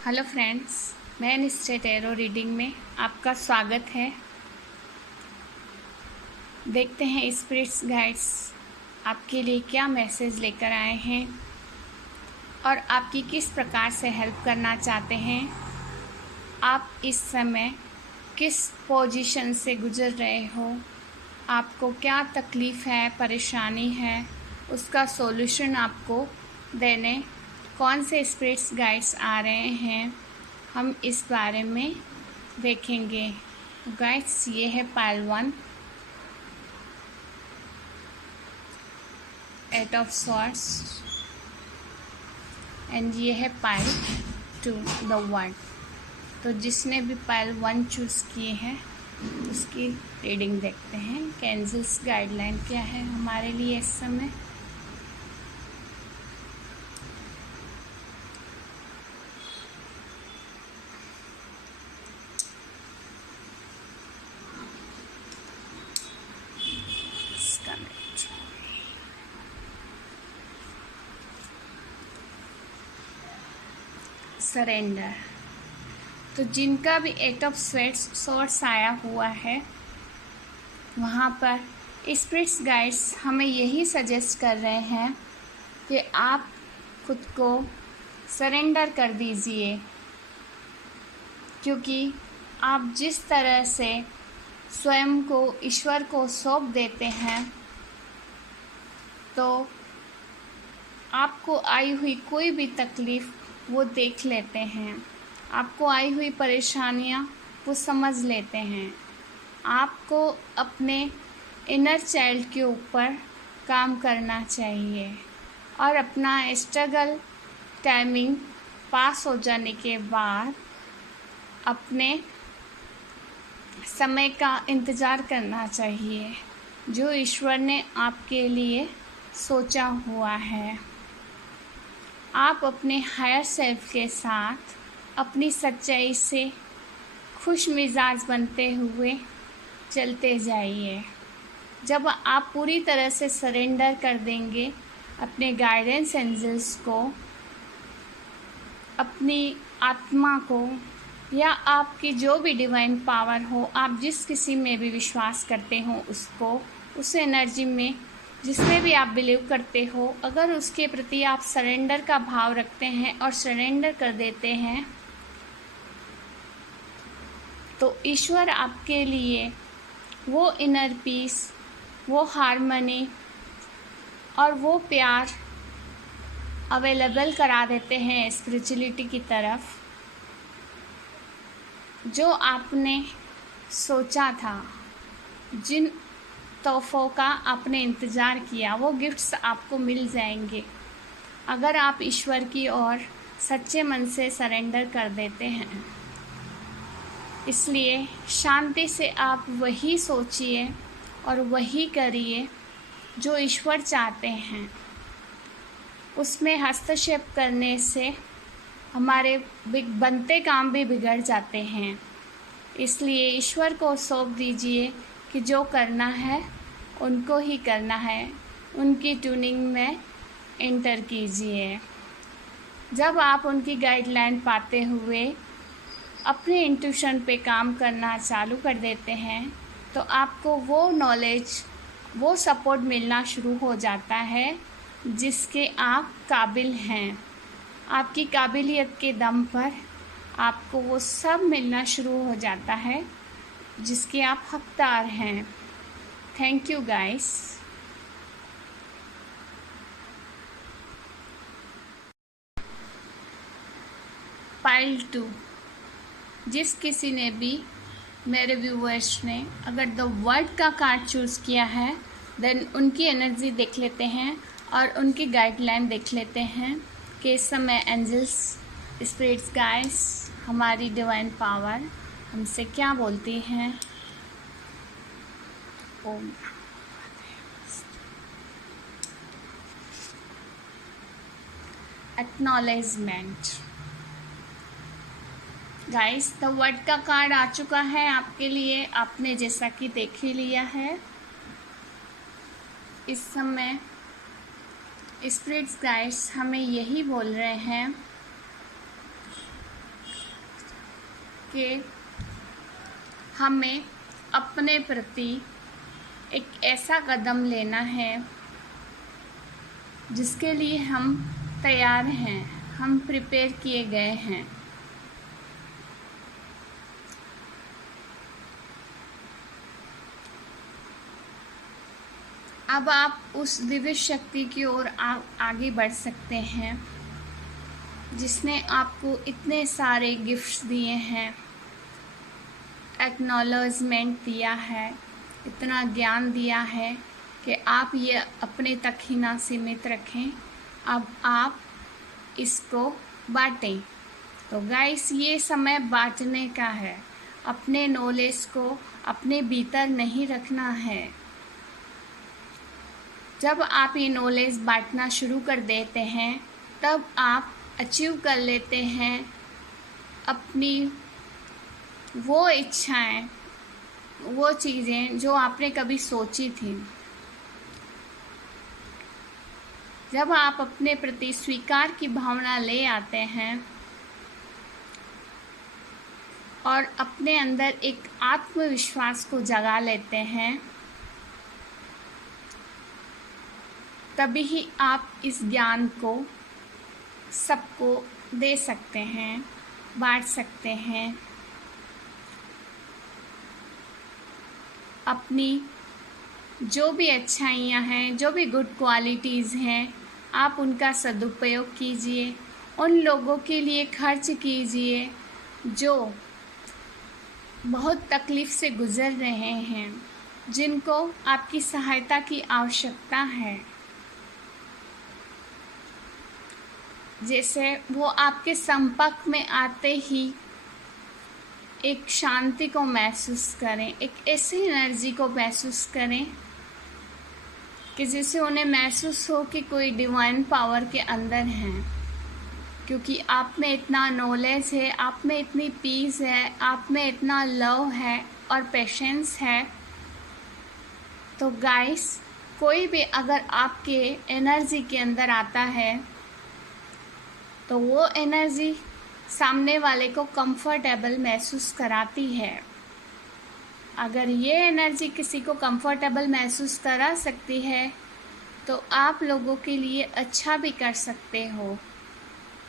Hello friends, मैं निश्चय tarot reading में आपका स्वागत है। देखते हैं स्पिरिट्स गाइड्स आपके लिए क्या मैसेज लेकर आए हैं और आपकी किस प्रकार से हेल्प करना चाहते हैं। आप इस समय किस पोजीशन से गुजर रहे हो, आपको क्या तकलीफ़ है, परेशानी है, उसका सॉल्यूशन आपको देने कौन से स्पिरिट्स गाइड्स आ रहे हैं, हम इस बारे में देखेंगे। गाइड्स, ये है पाइल 1, 8 ऑफ स्वॉर्ड्स, एंड ये है पाइल 2, द वर्ल्ड। तो जिसने भी पाइल 1 चूज़ किए हैं उसकी रीडिंग देखते हैं। कैंजल्स गाइडलाइन क्या है हमारे लिए इस समय। सरेंडर। तो जिनका भी 8 ऑफ स्वॉर्ड्स आया हुआ है वहाँ पर स्पिरिट्स गाइड्स हमें यही सजेस्ट कर रहे हैं कि आप खुद को सरेंडर कर दीजिए, क्योंकि आप जिस तरह से स्वयं को ईश्वर को सौंप देते हैं तो आपको आई हुई कोई भी तकलीफ़ वो देख लेते हैं, आपको आई हुई परेशानियाँ वो समझ लेते हैं। आपको अपने इनर चाइल्ड के ऊपर काम करना चाहिए और अपना स्ट्रगल टाइमिंग पास हो जाने के बाद अपने समय का इंतज़ार करना चाहिए जो ईश्वर ने आपके लिए सोचा हुआ है। आप अपने हायर सेल्फ के साथ अपनी सच्चाई से खुश मिजाज बनते हुए चलते जाइए। जब आप पूरी तरह से सरेंडर कर देंगे अपने गाइडेंस एंजल्स को, अपनी आत्मा को, या आपकी जो भी डिवाइन पावर हो, आप जिस किसी में भी विश्वास करते हो उसको, उस एनर्जी में जिसमें भी आप बिलीव करते हो, अगर उसके प्रति आप सरेंडर का भाव रखते हैं और सरेंडर कर देते हैं तो ईश्वर आपके लिए वो इनर पीस, वो हार्मनी और वो प्यार अवेलेबल करा देते हैं स्पिरिचुअलिटी की तरफ। जो आपने सोचा था, जिन तोहफ़ों का आपने इंतज़ार किया, वो गिफ्ट्स आपको मिल जाएंगे अगर आप ईश्वर की ओर सच्चे मन से सरेंडर कर देते हैं। इसलिए शांति से आप वही सोचिए और वही करिए जो ईश्वर चाहते हैं। उसमें हस्तक्षेप करने से हमारे बनते काम भी बिगड़ जाते हैं। इसलिए ईश्वर को सौंप दीजिए कि जो करना है उनको ही करना है, उनकी ट्यूनिंग में एंटर कीजिए। जब आप उनकी गाइडलाइन पाते हुए अपने इंट्यूशन पे काम करना चालू कर देते हैं तो आपको वो नॉलेज, वो सपोर्ट मिलना शुरू हो जाता है जिसके आप काबिल हैं। आपकी काबिलियत के दम पर आपको वो सब मिलना शुरू हो जाता है जिसके आप हकदार हैं। Thank you guys. पाइल 2, जिस किसी ने भी, मेरे व्यूअर्स ने अगर द वर्ल्ड का कार्ड चूज़ किया है देन उनकी एनर्जी देख लेते हैं और उनकी गाइडलाइन देख लेते हैं कि इस समय एंजल्स, स्पिरिट्स गाइड्स, हमारी डिवाइन पावर हमसे क्या बोलती हैं। ओम। एक्नॉलेजमेंट। गाइस, द वर्ड का कार्ड आ चुका है आपके लिए, आपने जैसा कि देख ही लिया है। इस समय स्पिरिट्स गाइड्स हमें यही बोल रहे हैं कि हमें अपने प्रति एक ऐसा कदम लेना है जिसके लिए हम तैयार हैं, हम प्रिपेयर किए गए हैं। अब आप उस दिव्य शक्ति की ओर आगे बढ़ सकते हैं जिसने आपको इतने सारे गिफ्ट्स दिए हैं, एक्नॉलेजमेंट दिया है, इतना ज्ञान दिया है कि आप ये अपने तक ही ना सीमित रखें, अब आप इसको बांटें। तो गाइस, ये समय बांटने का है। अपने नॉलेज को अपने भीतर नहीं रखना है। जब आप ये नॉलेज बांटना शुरू कर देते हैं तब आप अचीव कर लेते हैं अपनी वो इच्छाएं, वो चीज़ें जो आपने कभी सोची थी। जब आप अपने प्रति स्वीकार की भावना ले आते हैं और अपने अंदर एक आत्मविश्वास को जगा लेते हैं, तभी ही आप इस ज्ञान को सबको दे सकते हैं, बांट सकते हैं। अपनी जो भी अच्छाइयाँ हैं, जो भी गुड क्वालिटीज़ हैं, आप उनका सदुपयोग कीजिए। उन लोगों के लिए खर्च कीजिए जो बहुत तकलीफ़ से गुज़र रहे हैं, जिनको आपकी सहायता की आवश्यकता है। जैसे वो आपके संपर्क में आते ही एक शांति को महसूस करें, एक ऐसी एनर्जी को महसूस करें कि जिससे उन्हें महसूस हो कि कोई डिवाइन पावर के अंदर हैं, क्योंकि आप में इतना नॉलेज है, आप में इतनी पीस है, आप में इतना लव है और पेशेंस है। तो गाइस, कोई भी अगर आपके एनर्जी के अंदर आता है तो वो एनर्जी सामने वाले को कंफर्टेबल महसूस कराती है। अगर ये एनर्जी किसी को कंफर्टेबल महसूस करा सकती है तो आप लोगों के लिए अच्छा भी कर सकते हो।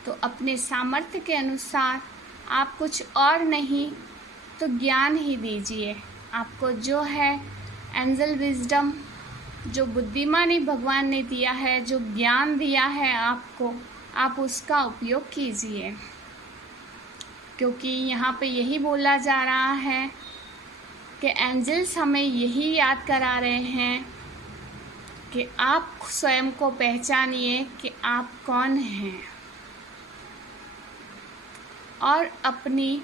तो अपने सामर्थ्य के अनुसार आप कुछ और नहीं तो ज्ञान ही दीजिए। आपको जो है एंजल विजडम, जो बुद्धिमानी भगवान ने दिया है, जो ज्ञान दिया है आपको, आप उसका उपयोग कीजिए। क्योंकि यहाँ पे यही बोला जा रहा है कि एंजल्स हमें यही याद करा रहे हैं कि आप स्वयं को पहचानिए कि आप कौन हैं और अपनी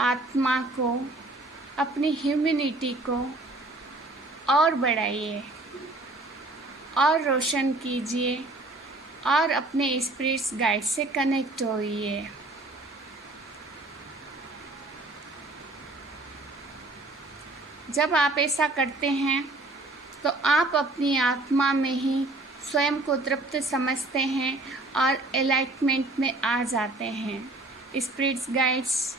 आत्मा को, अपनी ह्यूमैनिटी को और बढ़ाइए और रोशन कीजिए और अपने स्पिरिट्स गाइड से कनेक्ट होइए। जब आप ऐसा करते हैं तो आप अपनी आत्मा में ही स्वयं को तृप्त समझते हैं और एलाइटमेंट में आ जाते हैं। स्पिरिट्स गाइड्स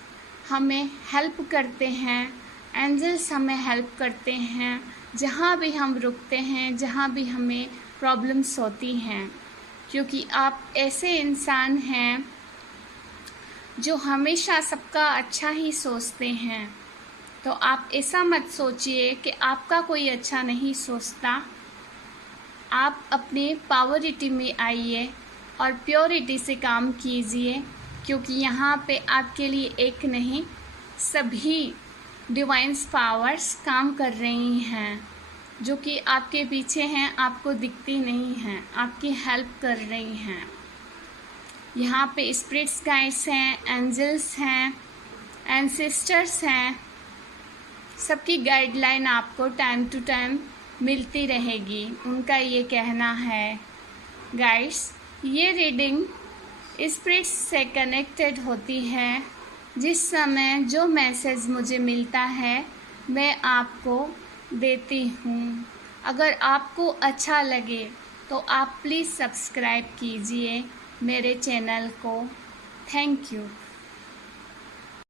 हमें हेल्प करते हैं, एंजल्स हमें हेल्प करते हैं जहाँ भी हम रुकते हैं, जहाँ भी हमें प्रॉब्लम्स होती हैं। क्योंकि आप ऐसे इंसान हैं जो हमेशा सबका अच्छा ही सोचते हैं। तो आप ऐसा मत सोचिए कि आपका कोई अच्छा नहीं सोचता। आप अपने पावरिटी में आइए और प्योरिटी से काम कीजिए, क्योंकि यहाँ पे आपके लिए एक नहीं, सभी डिवाइन्स पावर्स काम कर रही हैं, जो कि आपके पीछे हैं, आपको दिखती नहीं हैं, आपकी हेल्प कर रही हैं। यहाँ पे स्पिरिट्स गाइड्स हैं, एंजल्स हैं, एंसेस्टर्स हैं, सबकी गाइडलाइन आपको टाइम टू टाइम मिलती रहेगी। उनका ये कहना है गाइड्स, ये रीडिंग स्पिरिट्स से कनेक्टेड होती है। जिस समय जो मैसेज मुझे मिलता है मैं आपको देती हूँ। अगर आपको अच्छा लगे तो आप प्लीज़ सब्सक्राइब कीजिए मेरे चैनल को। Thank you.